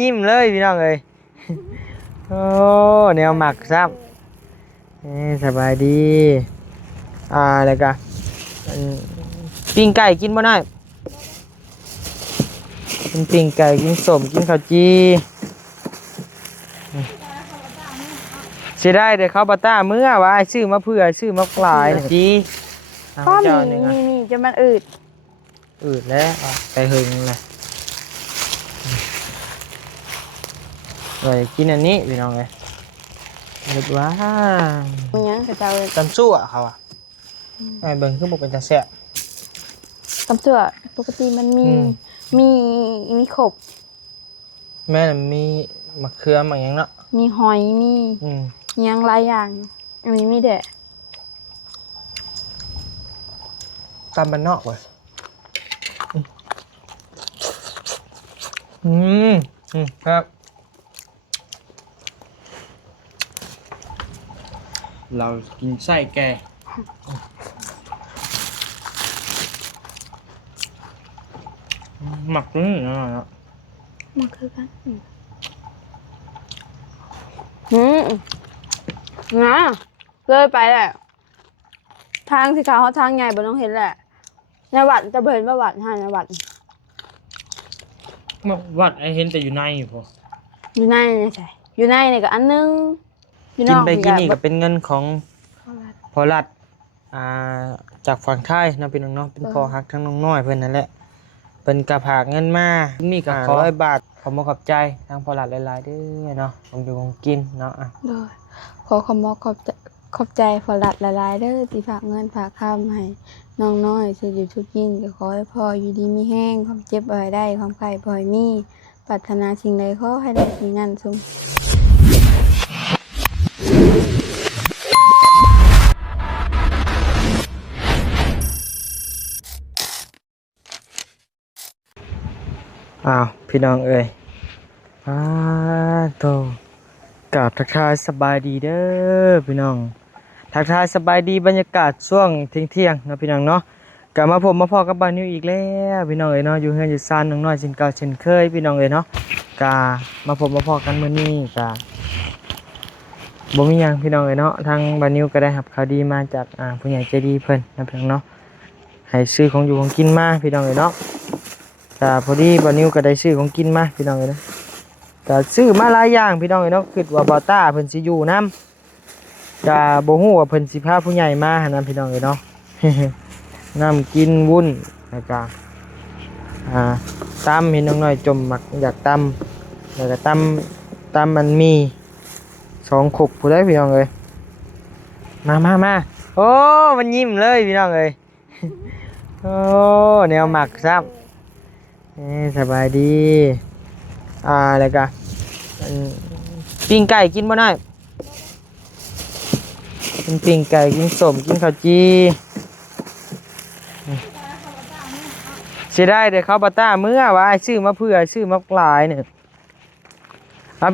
ยิ้มเลยพี่น้องเอ้ยโอ้แนวหมักซ้ำสบายดีแล้วก็ปิ้งไก่กินบ่ได้กินปิ้งไก่กินส้มกินข้าวจีสิได้เดี๋ยวเขาบาต้าเมื่อว่าซื้อมาเพื่อซื้อมาปลายจีก็มีจะมันอืดแล้วไปหึงเลยเลยกินอันนี้พี่น้องเลยเรียกว่ามียังกระเจ้าตำซั่วเขาอ่ะไอ้เบิ่งคือบอกเป็นตาแซ่บตำซั่วปกติมันมีขบแม่มีมะเขือมะยังเนาะมีหอยมียังหลายอย่างอันนี้มีแดะตำบ้านนอกเว้ยครับเรากินไส้แกหมักนี่นะมันคือกันนะเลยไปแหละทางสิคะเขาทางใหญ่บนต้องเห็นแหละในวัดจะเห็นว่าวัดหาในวัดวัดไอเห็นแต่อยู่ในพออยู่ในนี่ใช่อยู่ในนี่ก็อันนึงกินไปกินนี่ก็เป็นเงินของพอรัดจากฝั่งไทยนะเป็นน้องๆเป็นพอฮักทั้งน้องน้อยเพื่อนนั่นแหละเป็นกระผากเงินมานี่ก็100 บาทขอมาขอบใจทางพอรัดหลายๆเด้อเนาะผมอยู่ของกินเนาะขอขอบใจพอรัดหลายๆเด้อที่ฝากเงินฝากคำให้น้องน้อยจะอยู่ทุกยินก็ขอให้พ่ออยู่ดีมีแห้งความเจ็บบ่อยได้ความไข้บ่อยมีปรารถนาสิ่งใดขอให้ได้สิ่งนั้นสมพี่น้องเอ้ยโตกราบทักทายสบายดีเด้อพี่น้องทักทายสบายดีบรรยากาศช่วงเที่ยงนะพี่น้องเนาะกลับมาผมมาพอกับบ้านนิวอีกแล้วพี่น้องเอ้ยเนาะอยู่เฮือนอยู่ซ่านน้องน้อยเช่นเก่าเช่นเคยพี่น้องเอ้ยเนาะกะมาผมมาพอกันมื้อนี้กะบ่มีหยังพี่น้องเอ้ยเนาะทางบ้านนิวก็ได้รับข่าวดีมาจากผู้ใหญ่ใจดีเพิ่นนะพี่น้องเนาะให้ซื้อของอยู่ของกินมาพี่น้องเอ้ยเนาะพอดีบ้านนิวก็ได้ซื้อของกินมาพี่น้องเอ้ยเนาะก็ซื้อมาหลายอย่างพี่น้องเอ้ยเนาะคิดว่าบ่ต้าเพิ่นสิอยู่นำก็บ่ฮู้ว่าเพิ่นสิพาผู้ใหญ่มาหั่นน่ะพี่น้องเอ้ยเนาะ น้ำกินวุ้นแล้วก็ตำเห็นน้องน้อยจมหมักอยากตำแล้วก็ตำมันมี2 ขบผู้ใดพี่น้องเอ้ยมาโอ้มันยิ้มเลยพี่น้องเอ้ยโอ้แนวหมักซ้ำสบายดีแล้วก็ปิ้งไก่กินบ่ได้กินปิ้งไก่กินส้มกินข้าวจีสิได้เดี๋ยวเขาบาต้าเมื่อว่าซื้อมาเพื่อซื้อมาปลายเนี่ย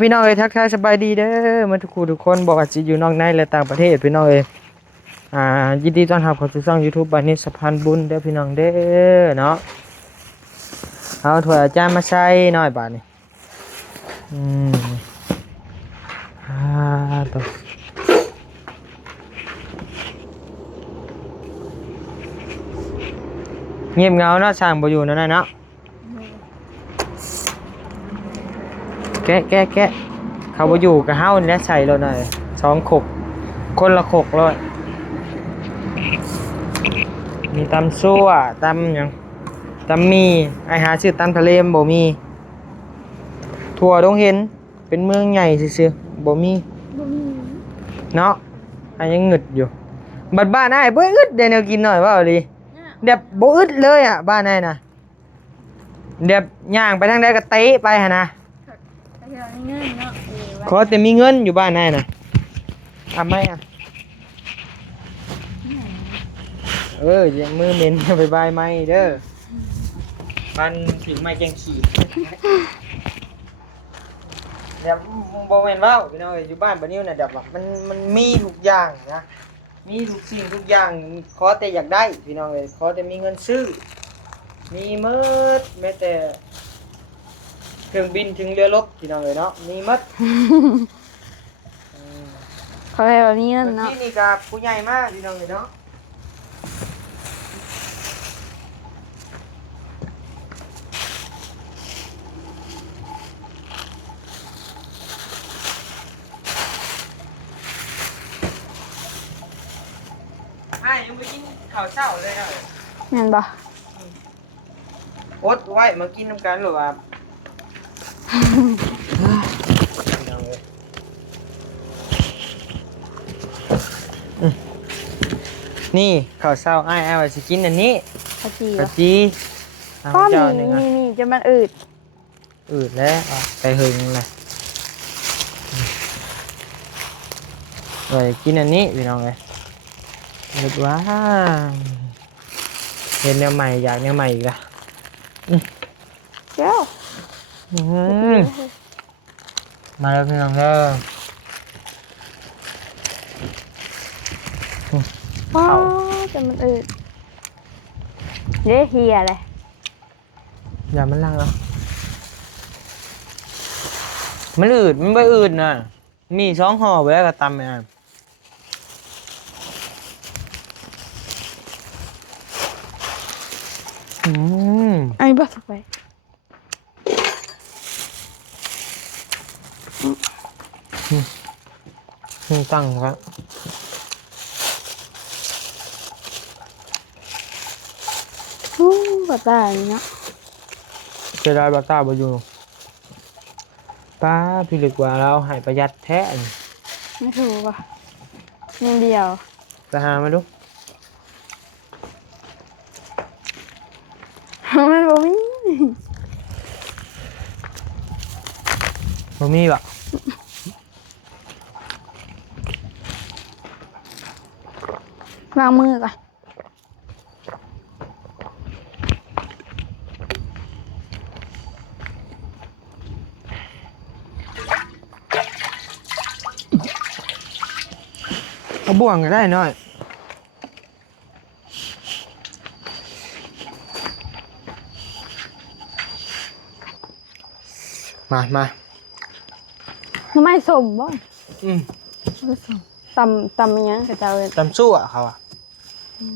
พี่น้องเอ้ยทักทายสบายดีเด้อมาทุกคนบอกว่าสิอยู่นอกในและต่างประเทศพี่น้องเอ้ยยินดีต้อนรับเข้าสู่ช่อง YouTube บ้านนี้สะพานบุญเด้อพี่น้องเด้อเนาะเอาถ้วยอาจารย์มาใส่หน่อยบาดนี้ตัวเงียบเงาเนาะช่างบ่อยู่นั่นน่ะเนาะแกะเขาบ่อยู่กับเฮานี่แหละใส่แล้วหน่อย2 ขกคนละ 6เลยมีตำซั่วตำหยังตำมีไอหาชื่อตำทะเลบ่มีทั่วดงเห็นเป็นเมืองใหญ่ซื่อๆบ่มีเนาะยังงึดอยู่บ้านอ้ายบ่อึดได้แนวกินหน่อยว่าเอาดิแบบบ่อึดเลยบ้านอ้ายน่ะแบบย่างไปทางใดก็เตะไปหั่นน่ะขอแต่มีเงินอยู่บ้านอ้ายน่ะไม่อย่ามือเหม็นไปบายไม้เด้อมันถึงไม้แกงขี้แบบบ่แม่นว้าวพี่น้องอยู่บ้านบ่นิ้วน่ะแบบว่ามันมีทุกอย่างนะมีทุกสิ่งทุกอย่างขอแต่อยากได้พี่น้องเอ้ยขอแต่มีเงินซื้อมีหมดแม้แต่ เครื่องบินถึงเรือรบพี่น้องเอ้ยเนาะมีหมดอืม เขาให้แบบนี้เนาะ ที่นี่ก็ผู้ใหญ่มากพี่น้องเอ้ยเนาะให้ยังไม่กินข้าวเช้าเลยอ่ะ แม่นบ่ อดไว้มากินน้ำกันหรือว่าพี่น้องเอ้ยนี่ข้าวเช้าอ้ายว่าสิกินอันนี้ ข้าวจี กะ บ่ จีเอา พ่อ เจ้า มี หนึ่งอ่ะ นี่จะมันอืด อืดแล้วอ่ะไปหึงเลยเลยกินอันนี้พี่น้องเลยเห็ดว่าเห็นแนวใหม่อยากแนวใหม่อีกละ เจ้า อื้อหือมาแล้วพี่น้องเด้อ พ่อจะมันอืดเด้เฮียเลย อย่ามันลังเอามันอืดมันไม่อืดน่ะมีสองห่อไว้แล้วก็ตำไปอ่ะอืม ไอ้บ้าสักไป ตั้งครับ ฮู้บ่ตายเนาะ เจไดายบาต้าบอยู่ป้าพี่ลึกว่าเราใหายประหยัดแท้นี่ ไม่ถูกป่ะนิดเดียว ไปหามาดู มันบ่มี บ่มีบ่ วางมือก่อน เอาบ่วงก็ได้หน่อยมา ทำไมสมบ่ อืม บ่สมตำอิหยังกับเจ้าเอิ้น ตำสู้อ่ะเขาอ่ะ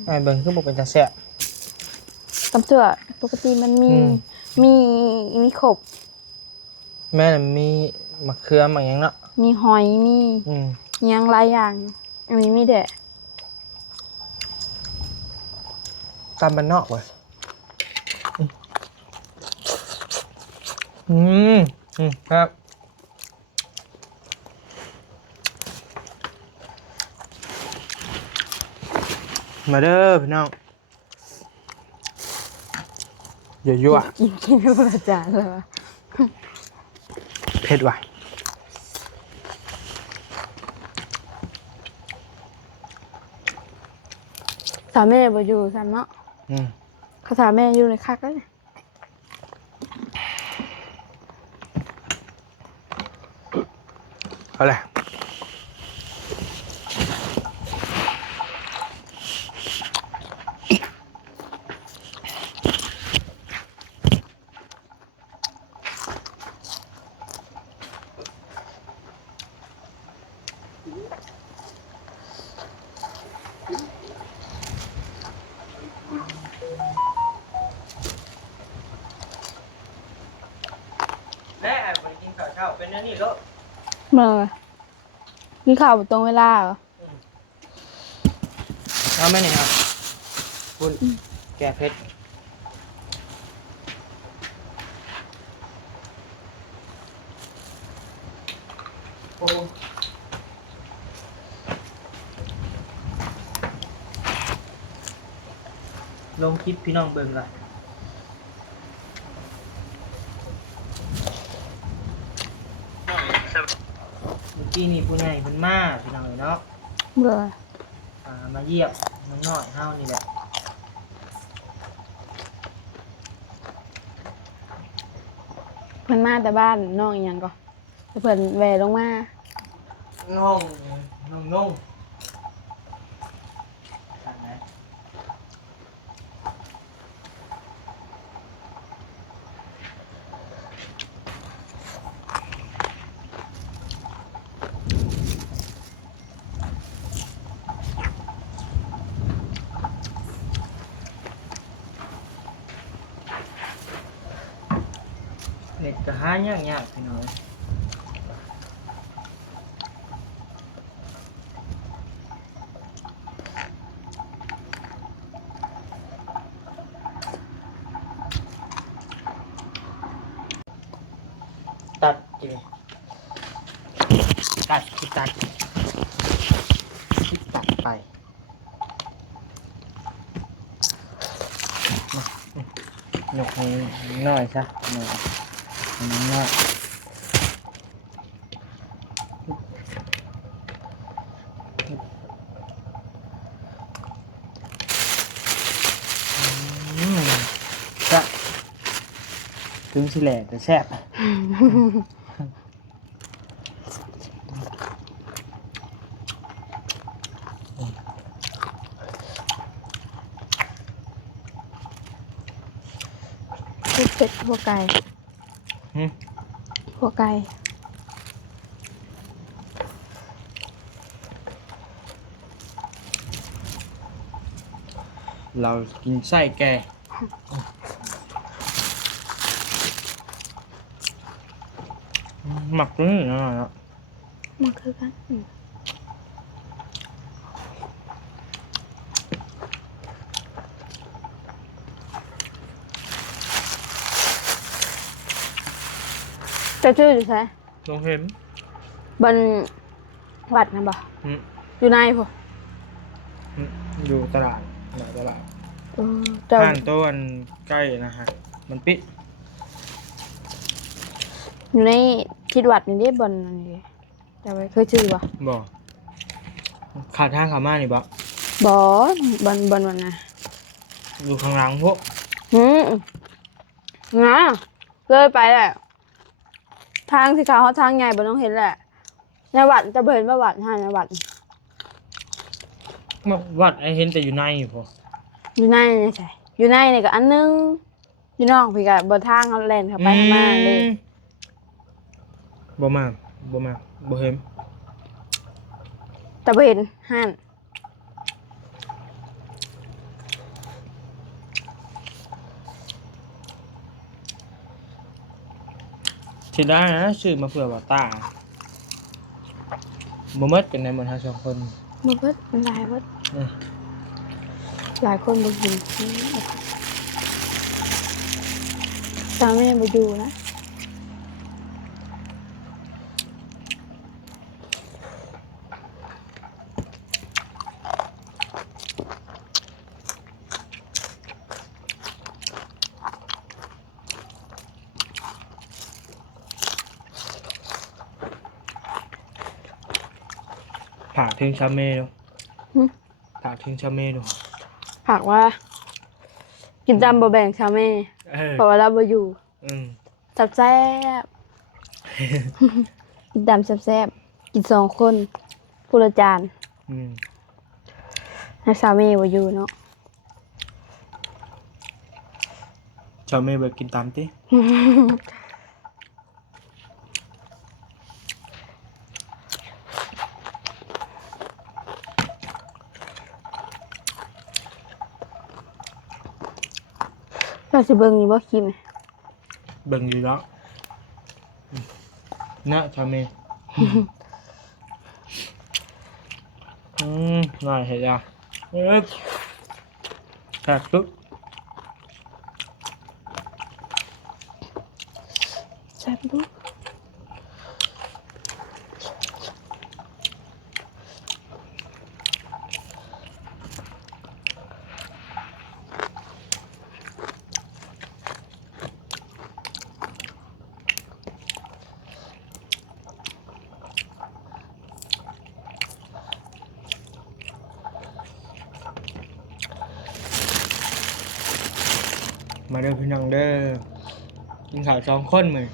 ไอ้เบิ่งคือบ่เป็นตาแซ่บ ตำเจือปกติมันมี อืม มีขบ แม่น่ะมีมะเขือมะหยังเนาะ มีหอยมี อืม อิหยังหลายอย่างอันนี้มีแต่ ตำบ้านนอกเว้ยอืมครับมาเด้อพี่น้องอย่ายั่ว กินให้ประจานเลยวะ เผ็ดว่ะ สาวแม่บ่อยู่ซั่นเนาะ อืม เขาสาวแม่อยู่ในคักแล้วเนี่ย เอาเลยแม่ไปกินข้าวเช้าเป็นอันนี้แล้ว เมื่อกินข้าวบ่ตรงเวลาเหรอ เอาไหมเนี่ยครับคุณแกเผ็ดโอ้ลงคลิปพี่น้องเบิ่งละเมื่อกี้นี่ผู้ใหญ่เพิ่นมาพี่น้องเนาะ เบื่อ มาเยี่ยมน้องน้อยเฮานี่แหละ เพิ่นมาแต่บ้านน้องอีหยังก็แต่เพิ่นแวะลงมา น้องน้องสั่งไหน ยากพี่น้อยตัดจิตัดไปหยกนี้น้อยซะหน่อยน้อยจะถึงสิแหล่แต่แซ่บเป็ดหัวไก่หัวไก่ เรากินไส้แกหมักนี่นะ มันคือกันจะชื่ออยู่ใช่ ลงเห็น บนวัดนะบ่อยู่ในพอ อยู่ตลาดหน้าตลาด เจ้า ห้างต้นใกล้นะฮะมันปิด อยู่ในคิดวัดนี่เด้บนนี่จะไปเคยชื่อบ่ บอกขาดทางขามานี่บอก บ่บนวันนะ อยู่ข้างหลังพวก นะเลยไปแหละทางสิคะเขาทางใหญ่บ่ต้องเห็นแหละในวัดจะเห็นว่าวัดห้าในวัด วัดไอเห็นแต่อยู่ในพอ อยู่ในนี่ใช่อยู่ในนี่ก็อันนึงอยู่นอกพี่ก็บนทางเขาแล่นเข้าไปข้างหน้าเลย บ่มาบ่เห็น แต่บ่เห็นห้าน ที่ได้นะซื้อมาเผื่อว่าตาบ่หมดกันในหมดทั้งสองคน บ่เบิดมันหลายเบิดหลายคนบ่กินตาแม่บ่อยู่นะ ผ่าทิ้งชาเมดูผ่าทิ้งชาเมดู หากว่า กินจำบ่แบ่งชาแม่เพราะว่าเราบ่อยู่แซ่บกินดำแซ่บกิน2คนผู้ละจานให้ชาแม่บ่อยู่เนาะ ชาเมเบิกกินตามติเราสิเบิ่งอยู่บ่คลิปนี่ เบิ่งอยู่แล้วนะชาเมน่าเห็นอ่ะตัดปุ๊บ แซ่บดูมาเด้อพี่น้องเด้อกินข้าว2คนมื้อ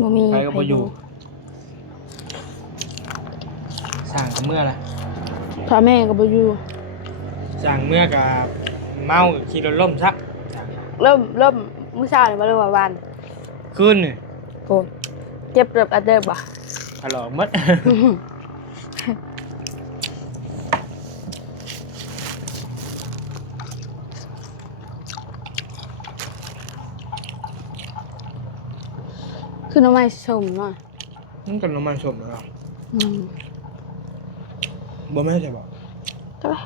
บ่มี ไปก็บ่อยู่สั่งกับเมื่อล่ะ พ่อแม่ก็บ่อยู่ สั่งเมื่อกับเมากับขี่รถล้มซัก เริ่มมื้อเช้านี่บ่เริ่มว่าวัน คืนนี่ โอ้เจ็บเติบอัดเดิบบ่ ถลอกหมด คือหน้ำไม้ชมเนาะ มันกับน้ำมันสดเหรอ อืม บ่แม่นใช่บ่ ใช่ปะ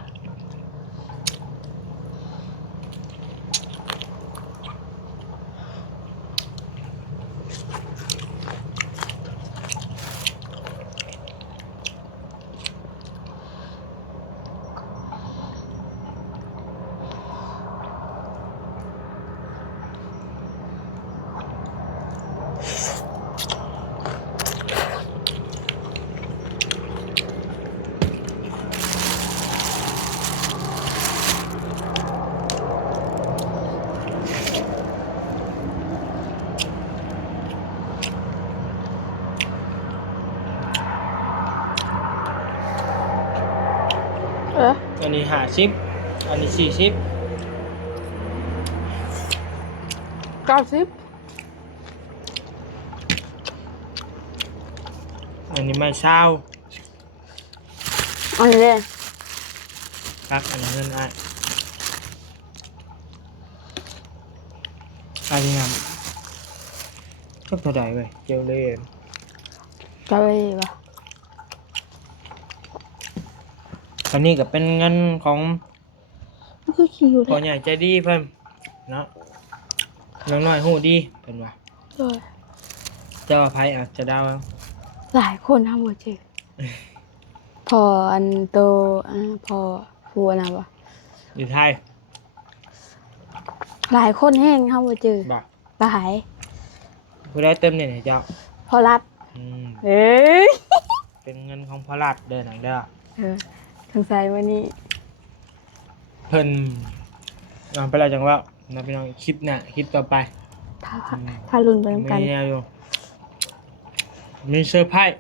อันนี้50อันนี้40 90อันนี้ไม่เช้า อันนี้เลย รักอันนี้เงินอ้ายอันนี้งามก็เท่าใดเว้ยเจียวเล่น จะไปปะ อันนี้ก็เป็นเงินของ มันคือคิวเล พ่อย ใหญ่ใจดีเพิ่นเนาะน้องน้อยฮู้ดีเพิ่นว่า เลย เจ้าอภัยอาจจะดาวเอา หลายคนทำหมดจริงพออันโตพอฟูอันนะวะ อยู่ไทย หลายคนแห้งทำหมดจริง บ่ หลาย ผู้ได้เติมเนี่ยให้เจ้า พอรัด อืม เอ้ย เป็นเงินของพ่อรัดเด้อหนังเด้อ สงสัยวันนี้ เพิ่นเอาไปแล้วจังว่านะพี่น้องคลิปหน้าคลิปต่อไป ถ้ารุ่นไป มี กัน แนวอยู่มีเซอร์ไพรส์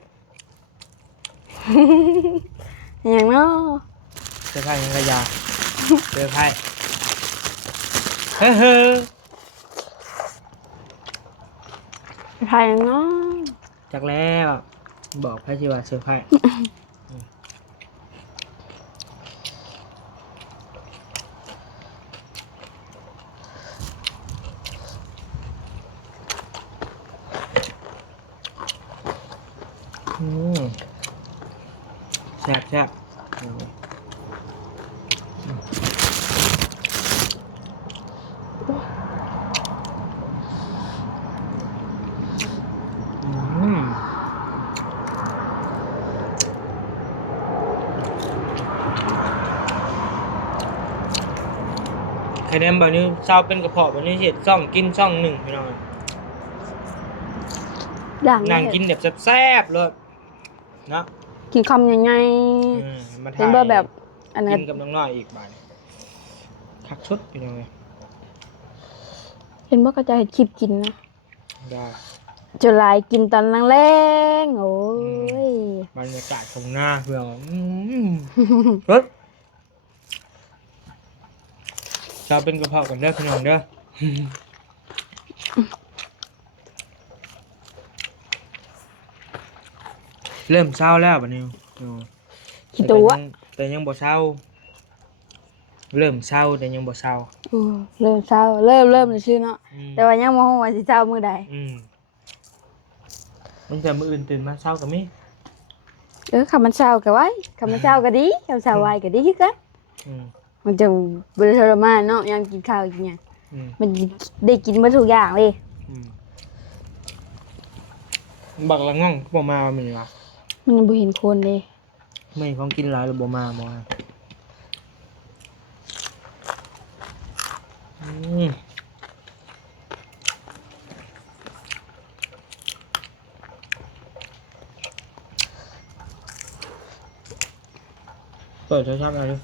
อย่างเนาะ เซอร์ไพรส์ยังกระยาเซอร์ไพรส์เฮ้อเฮ้อ ใครอย่างเนาะ จักแล้วบอกให้ชื่อว่าเซอร์ไพรส์อืมแซ่บแซ่บอืมใครแนมแบบนี้เศร้าเป็นกระเพาะแบบนี้เห็ดซ่องกินซ่องหนึ่งพี่น้อง อย่าง นั่งกินแบบแซ่บๆเลยเนาะ กินคำยังไง มา เห็ ถ่าน ย บ่แบบอันนั้ กิ น นกับน้องน้อยอีกบาทคักชุดพี่น้องเลย เห็นบ่ก็จะเห็นคลิปกินนะ ได้ จะลายกินตอนแรงๆโอ้ย บรรยากาศของหน้าเพื่อนรถชอบเป็นกระเพาะกันเด้อพี่น้องเด้อเริ่มเศร้าแล้วบัดนี้ ขี้ตัว แต่ยังบ่เศร้าเริ่มเศร้าแต่ยังบ่เศร้า โอ้เริ่มเศร้าเริ่มเลยชื่อเนาะ อืม แต่ว่ายังบ่ฮู้ว่าสิเศร้ามื้อใด ตั้งแต่มื้ออื่นตื่นมาเศร้ากับมิ คำมันเศร้าก็ไว้คำมันเศร้าก็ดีคำเศร้าไว้ก็ดีคือกัน อืม มันจะบ่ได้ทรมานเนาะยามกินข้าวกินหยัง อืม มันได้กินหมดทุกอย่างเลย อืมบักละง่องบ่มามื้อนี้วะ มันยังบ่เห็นคนเลย ไม่ของกินหลายหรือบ่มาบ่ฮะอืมเปิดโทรศัพท์หน่อยดิ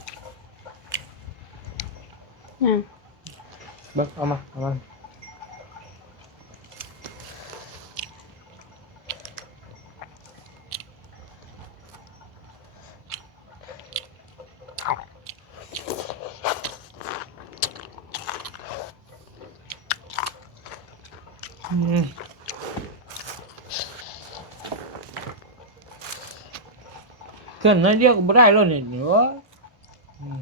ยัง เบิกเอามาเอามาอืมเกินน้อยเดียวก็บ่ได้แล้วนี่เนาะอืม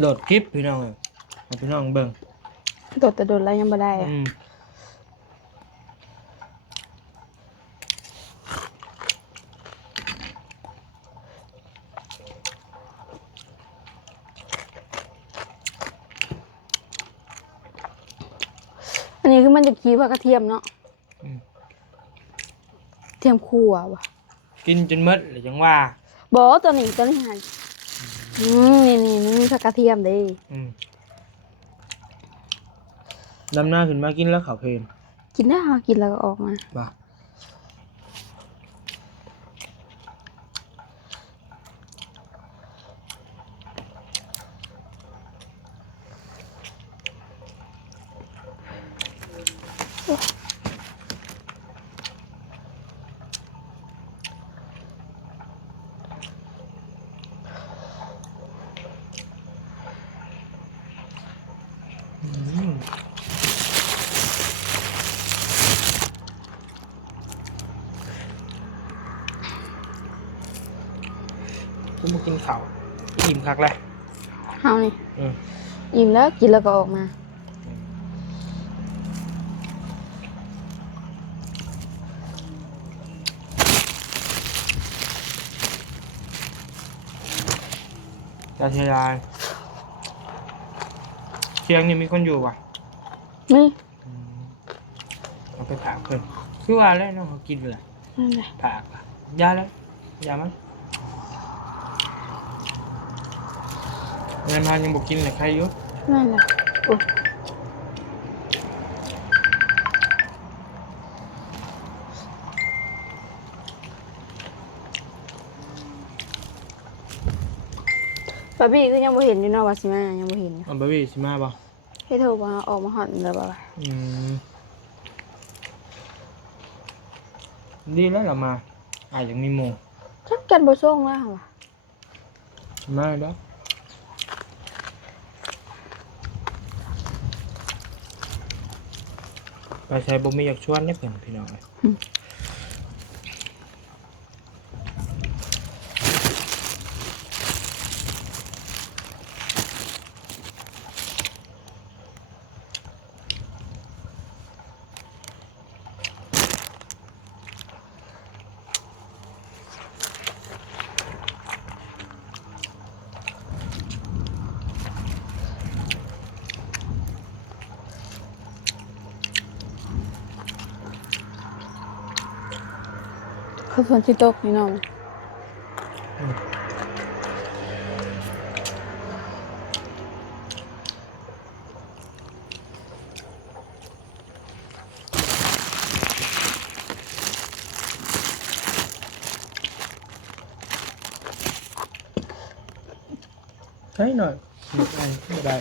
โดดคลิปพี่น้องให้พี่น้องเบิ่ง โดดแต่โดดแล้วยังบ่ได้อะ อันนี้คือมันจะคีบกระเทียมเนาะเทียมคั่วว่ะ กินจนหมดเลยจังว่า บ่ตัวนี้หันนี่มันมีผักกระเทียมเด้ ดำหน้าขึ้นมากินแล้วข้าวเพลน กินได้ค่ะกินแล้วก็ออกมา บ่กูมากินข้าวอิ่มคักเลย เฮานี่อิ่มแล้วกินแล้วก็ออกมา จะเสียดายเชียงนี่มีคนอยู่ป่ะ นี่ เอาไปผักเพิ่นคือว่าแล้วน้องเขากินเลย นั่นแหละ ผักอะยาแล้วยามันเงินมายังบอกกินเลยใครอยู่ นั่นแหละโอ้บาร์บี้ก็ยังบ่เห็นอยู่เนาะว่าสิมายังบ่เห็นอยู่ บะหมี่สิมาป่ะ ให้โทรมาออกมาฮอดแล้วบ่าวะ ดีแล้วเรามาอาจจะมีโม จักกันบ่ส่งแล้วว่ะ มาแล้วไปใช้บ่มีอยากชวนได้เพิ่นพี่น้องเลยเขาฝนสิตกนี่เนาะ ใช่หน่อยไม่ได้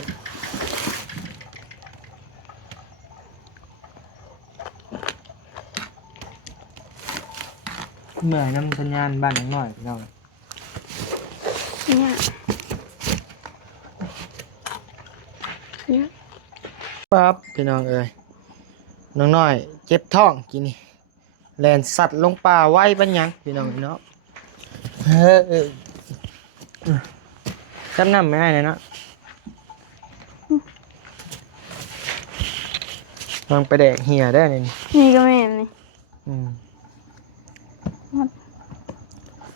เหนื่อยน้ำสัญญาณบ้านหน่อยพี่น้อง เนี่ยเนี่ย ปั๊บพี่น้องเอ้ยน้องน้อยเจ็บท้องกินนี่แลนสัตว์ลงป่าไว้ปัญญังพี่น้องเนาะจำนำไม่ให้เลยเนาะลองไปแดกเหี่ยได้เลยนี่ นี่ก็แม่นนี่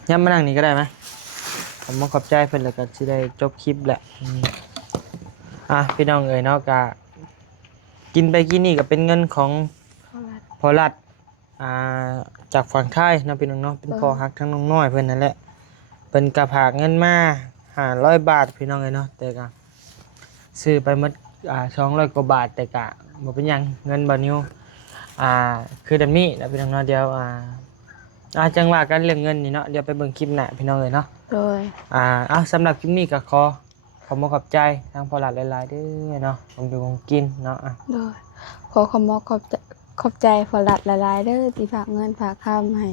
ย้ำมานั่งนี่ก็ได้ไหมผมมาขอบใจเพื่อนแล้วก็จะได้จบคลิปแหละพี่น้องเอ้ยเนาะกะกินไปกินนี่ก็เป็นเงินของพอรัดจากฝั่งไทยเนาะพี่น้องเนาะเป็นพอฮักทั้งน้องน้อยเพื่อนนั่นแหละเป็นกระผากเงินมา500 บาทพี่น้องเอ้ยเนาะแต่กะซื้อไปหมด200 กว่าบาทแต่กะบ่เป็นหยังเงินบ่นิ้วคือดันมี่แล้วพี่น้องเนาะเดี๋ยวจังว่ากันเรื่องเงินนี่เนาะเดี๋ยวไปเบิ่งคลิปหน้าพี่น้องเอ้ยเนาะ โดย สำหรับคลิปนี้ก็ขอขอบใจทางพอหลาดหลายๆเด้อเนาะผมอยู่ของกินเนาะโดยขอขอบใจฝรัดหลายๆเด้อที่ฝากเงินฝากคำให้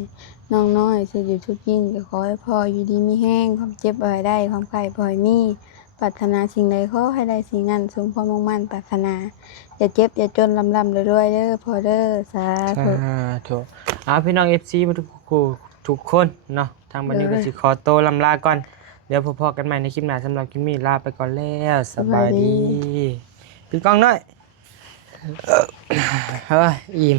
น้องน้อยสิอยู่ทุกยิ่งก็ขอให้พ่ออยู่ดีมีแห้งความเจ็บบ่ให้ได้ความไข้บ่ให้มีปรารถนาสิ่งใดขอให้ได้สิ่งนั้นสมความมุ่งมั่นปรารถนาอย่าเจ็บอย่าจนลำรวยๆเด้อพ่อเด้อสาธุ ถูกพี่น้อง FC ทุกคนเนาะทางบันนี้ก็สิขอโตวลำลาก่อน เดี๋ยวพอๆกันใหม่ในคลิปหน้าสำหรับคลิปนี้ลาไปก่อนแล้วสบายดีปิดกล้องหน่อยเฮ้ยอิ่ม